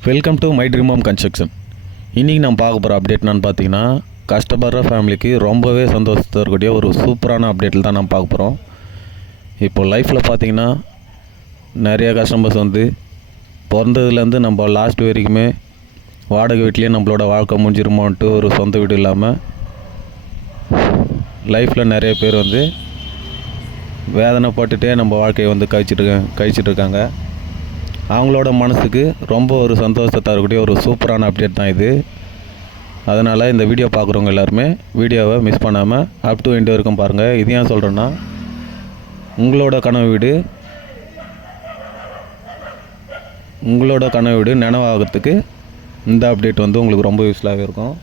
Welcome to my dream home construction இன்றைக்கி நம்ம பார்க்க போகிற அப்டேட் என்னன்னு பார்த்தீங்கன்னா கஷ்டப்படுற ஃபேமிலிக்கு ரொம்பவே சந்தோஷத்தக்கூடிய ஒரு சூப்பரான அப்டேட்டில் தான் நம்ம பார்க்க போகிறோம் இப்போ லைஃப்பில் பார்த்தீங்கன்னா நிறைய கஸ்டமர்ஸ் வந்து பிறந்ததுலேருந்து நம்ம லாஸ்ட் வரைக்குமே வாடகை வீட்லேயே நம்மளோட வாழ்க்கை முடிஞ்சிருமோன்ட்டு ஒரு சொந்த வீடு இல்லாமல் லைஃப்பில் நிறைய பேர் வந்து வேதனைப்பட்டுட்டே நம்ம வாழ்க்கையை வந்து கழிச்சிட்டு கழிச்சிட்ருக்காங்க அவங்களோட மனசுக்கு ரொம்ப ஒரு சந்தோஷத்தை தரக்கூடிய ஒரு சூப்பரான அப்டேட் தான் இது. அதனால் இந்த வீடியோ பார்க்குறவங்க எல்லாருமே வீடியோவை மிஸ் பண்ணாமல் அப் டு எண்டு வரைக்கும் பாருங்கள் இது ஏன் சொல்கிறேன்னா உங்களோட கனவு வீடு உங்களோட கனவு வீடு நினைவாகிறதுக்கு இந்த அப்டேட் வந்து உங்களுக்கு ரொம்ப யூஸ்ஃபுல்லாகவே இருக்கும்.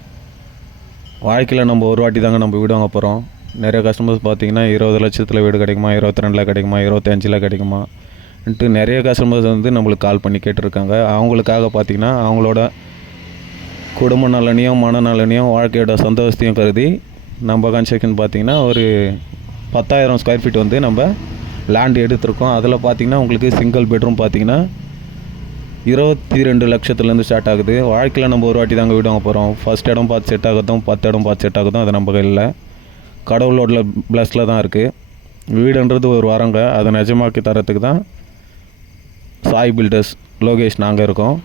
வாழ்க்கையில் நம்ம ஒரு வாட்டி தாங்க நம்ம வீடு வாங்க போகிறோம் நிறைய கஸ்டமர்ஸ் பார்த்தீங்கன்னா இருபது லட்சத்தில் வீடு கிடைக்குமா இருபத்தி ரெண்டில் கிடைக்குமா இருபத்தஞ்சில் கிடைக்குமா ன்ட்டு நிறைய கஸ்டமர்ஸ் வந்து நம்மளுக்கு கால் பண்ணி கேட்டிருக்காங்க. அவங்களுக்காக பார்த்தீங்கன்னா அவங்களோட குடும்ப நலனையும் மனநலனையும் வாழ்க்கையோட சந்தோஷத்தையும் கருதி நம்ம கன்ஸ்ட்ரக்ஷன் பார்த்திங்கன்னா ஒரு பத்தாயிரம் ஸ்கொயர் ஃபீட் வந்து நம்ம லேண்ட் எடுத்திருக்கோம். அதில் பார்த்தீங்கன்னா உங்களுக்கு சிங்கிள் பெட்ரூம் பார்த்திங்கன்னா இருபத்தி ரெண்டு லட்சத்துலேருந்து ஸ்டார்ட் ஆகுது. வாழ்க்கையில் நம்ம ஒரு வாட்டி தாங்க வீடு வாங்க போகிறோம் ஃபஸ்ட் இடம் பார்த்து செட் ஆகுதும் பத்து இடம் பார்த்து செட் ஆகுதும் அது நம்ம கையில் கடவுளோட ப்ளஸில் தான் இருக்குது வீடுன்றது ஒரு வரங்க. அதை நிஜமாக்கி தரத்துக்கு தான் சாய் பில்டர்ஸ் லோகேஷ் நாங்கள் இருக்கோம்.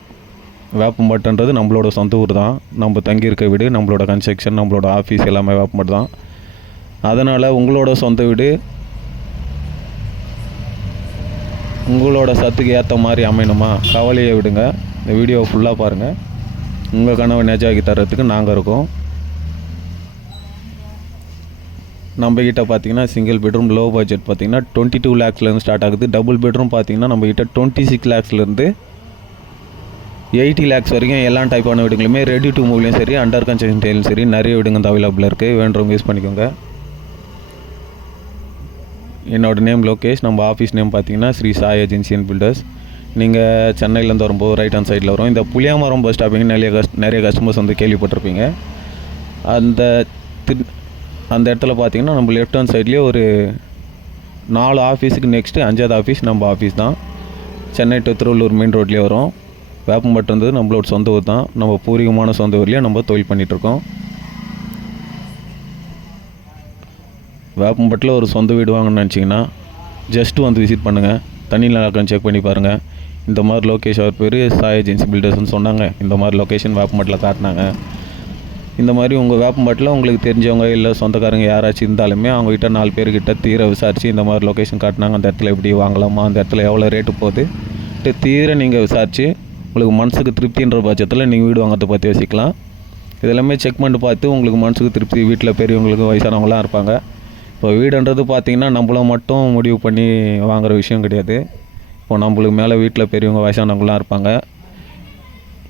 வேப்பம்பட்டுன்றது நம்மளோட சொந்த ஊர் தான். நம்ம தங்கியிருக்க வீடு நம்மளோட கன்ஸ்ட்ரக்ஷன் நம்மளோட ஆஃபீஸ் எல்லாமே வேப்பம்பட்டு தான். அதனால் உங்களோட சொந்த வீடு உங்களோட சத்துக்கு ஏற்ற மாதிரி அமையணுமா? கவலையை விடுங்க. இந்த வீடியோவை ஃபுல்லாக பாருங்கள் உங்கள் கனவை நெஜாக்கி தர்றதுக்கு நாங்கள் இருக்கோம். நம்ம கிட்ட பார்த்தீங்கன்னா சிங்கிள் பெட்ரூம் லோ பட்ஜெட் பார்த்தீங்கன்னா டுவெண்ட்டி டூ லேக்ஸ்லேருந்து ஸ்டார்ட் ஆகுது. டபுள் பெட்ரூம் பார்த்தீங்கன்னா நம்ம கிட்ட டுவெண்ட்டி சிக்ஸ் லேக்ஸ்லேருந்து எயிட்டி லேக்ஸ் வரைக்கும் எல்லா டைப்பான வீடுங்களுமே ரெடி டு மூவிலையும் சரி அண்டர் கன்ஸ்ட்ரக்ஷன் டேலும் சரி நிறைய வீடுங்க வந்து அவைலபிளாக இருக்குது வேண்டவங்க யூஸ் பண்ணிக்கோங்க. என்னோட நேம் லோகேஷ் நம்ம ஆஃபீஸ் நேம் பார்த்தீங்கன்னா Sri Sai agency and builders நீங்கள் சென்னையிலேருந்து வரும்போது ரைட் ஹேண்ட் சைடில் வரும். இந்த புளியாமரம் பஸ் ஸ்டாப்பிங் நிறைய கஸ்ட் நிறைய கஸ்டமர்ஸ் வந்து கேள்விப்பட்டிருப்பீங்க. அந்த திரு அந்த இடத்துல பார்த்தீங்கன்னா நம்ம லெஃப்ட் ஹேண்ட் சைட்லேயே ஒரு நாலு ஆஃபீஸுக்கு நெக்ஸ்ட்டு அஞ்சாவது ஆஃபீஸ் நம்ம ஆஃபீஸ் தான். சென்னை டு திருவள்ளூர் மெயின் ரோட்லேயே வரும். வேப்பம்பட்டுன்றது நம்மளோட சொந்த ஊர் தான். நம்ம பூர்வீகமான சொந்த ஊர்லேயே நம்ம தொழில் பண்ணிகிட்ருக்கோம் வேப்பம்பட்டில் ஒரு சொந்த வீடு வாங்கணும்னு நினச்சிங்கன்னா ஜஸ்ட்டு வந்து விசிட் பண்ணுங்கள் தண்ணி நல்லாக்கான்னு செக் பண்ணி பாருங்கள் இந்த மாதிரி லொக்கேஷன் அவர் பேர் சாய் ஏஜென்சி பில்டர்ஸ்னு சொன்னாங்க. இந்த மாதிரி லொக்கேஷன் வேப்பம்பட்டில் காட்டினாங்க. இந்த மாதிரி உங்கள் வேப்பம்பட்டில் உங்களுக்கு தெரிஞ்சவங்க இல்லை சொந்தக்காரங்க யாராச்சும் இருந்தாலுமே அவங்ககிட்ட நாலு பேர்கிட்ட தீர விசாரித்து இந்த மாதிரி லொக்கேஷன் காட்டினாங்க. அந்த இடத்துல எப்படி வாங்கலாமா? அந்த இடத்துல எவ்வளோ ரேட்டு போகுது? தீர நீங்கள் விசாரித்து உங்களுக்கு மனசுக்கு திருப்தின்ற பட்சத்தில் நீங்கள் வீடு வாங்கிறத பற்றி யோசிக்கலாம். இதெல்லாமே செக் பண்ணிட்டு பார்த்து உங்களுக்கு மனசுக்கு திருப்தி வீட்டில் பெரியவங்களுக்கு வயசானவங்களாம் இருப்பாங்க. இப்போ வீடுன்றது பார்த்திங்கன்னா நம்மள மட்டும் முடிவு பண்ணி வாங்குகிற விஷயம் கிடையாது. இப்போ நம்மளுக்கு மேலே வீட்டில் பெரியவங்க வயசானவங்களாம் இருப்பாங்க.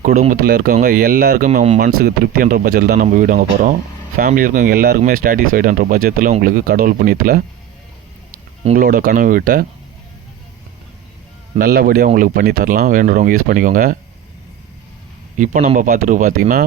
குடும்பத்தில் இருக்கவங்க எல்லாருக்குமே மனசுக்கு திருப்தின்ற பட்சத்தில் தான் நம்ம வீடு வாங்க போகிறோம் ஃபேமிலி இருக்கவங்க எல்லாருக்குமே சாட்டிஸ்ஃபைடுன்ற பட்சத்தில் உங்களுக்கு கடவுள் புண்ணியத்தில் உங்களோட கனவு வீட்டை நல்லபடியாக உங்களுக்கு பண்ணித்தரலாம். வேண்டுறவங்க யூஸ் பண்ணிக்கோங்க. இப்போ நம்ம பார்த்துட்டு பார்த்தீங்கன்னா